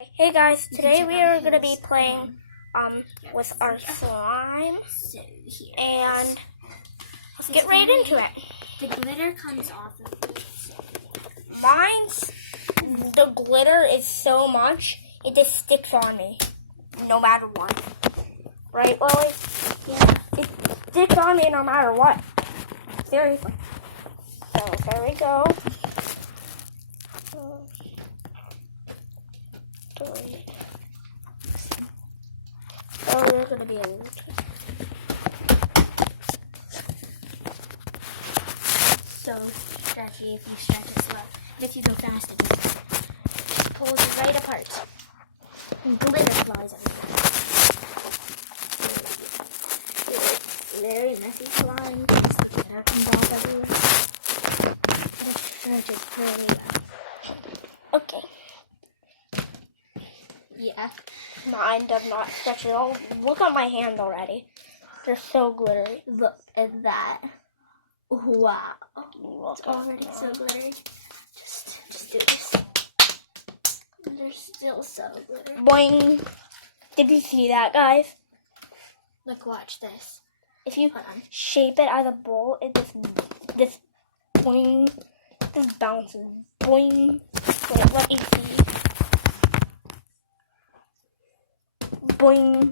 Hey guys, today we are going to be playing with our slime, and let's get right into it. The glitter comes off of it. The glitter is so much, it just sticks on me, no matter what. Right, Lily? Yeah. It sticks on me no matter what. Seriously. So, there we go. 3. So we're going to be in. So stretchy if you stretch it slow. But if you go fast, it just pulls it right apart. And glitter flies everywhere. Very messy slime. The glitter comes off everywhere. Just stretch it really well. Okay. Yeah. Mine does not stretch at all. Look at my hand already. They're so glittery. Look at that. Wow. Look It's already so glittery. Just do this. They're still so glittery. Boing. Did you see that, guys? Look, watch this. If you Hold on. shape it as a bowl, it just boing. Just bounces. Boing. Wait, let me see. Boing.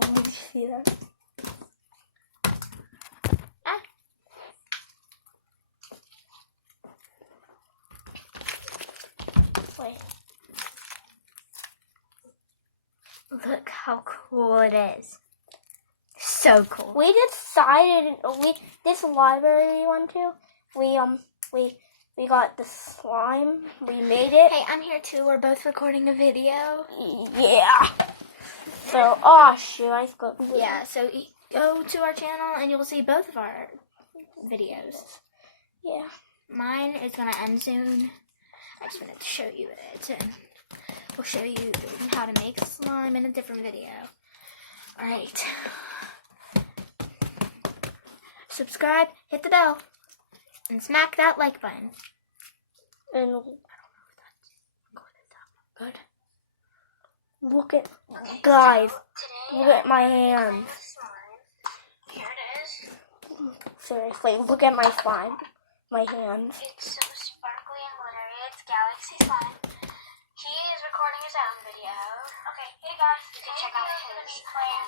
Did you see that? Ah. Wait. Look how cool it is. So cool. We decided this library we went to. We got the slime. We made it. Hey, I'm here too. We're both recording a video. Yeah. So, oh shoot, I forgot. Yeah, so go to our channel and you'll see both of our videos. Yeah. Mine is going to end soon. I just wanted to show you it. And we'll show you how to make slime in a different video. Alright. Subscribe, hit the bell, and smack that like button. And Good. look at, guys, look at my hands. Here it is. Seriously, look at my slime. My hands. It's so sparkly and glittery. It's Galaxy Slime. He is recording his own video. Okay, hey guys, you can check out his plan.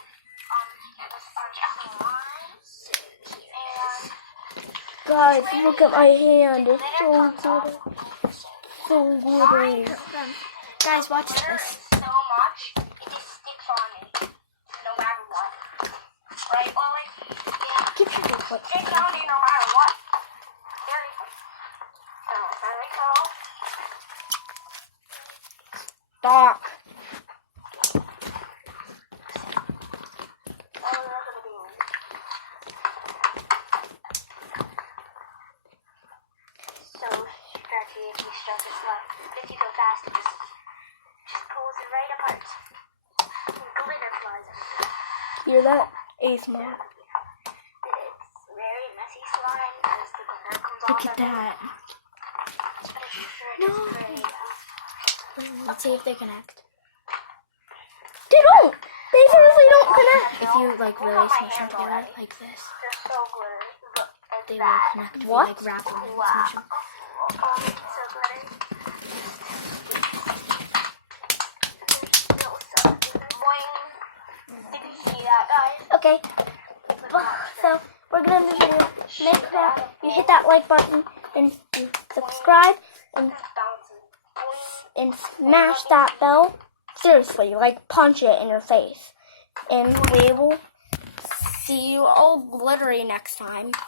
Guys, look at my hand. It's so glittery. So glittery. Guys, watch Glitter this. is so much, it just sticks on me, no matter what. Right, Lily? Yeah. Get your foot. Sticks on me no matter what. There we go. Oh, there we go. Stop. So stretchy if you stretch it slow. If you go fast, it just pulls it right apart. And glitter flies everywhere. Hear that? ASMR. It's very messy slime because the glitter comes Look off at that. But it's stretches very well. Let's see if they connect. They don't. They seriously don't connect. If you like really smush them together like this, They're so glittery. Look at they will that. connect. If What? you like wrap them and Wow. smush them. So glittery. Boing. Did you see that, guys? Okay. So we're gonna do video. Make sure you hit that like button and you subscribe and smash that bell. Seriously, like punch it in your face. And we will see you all glittery next time.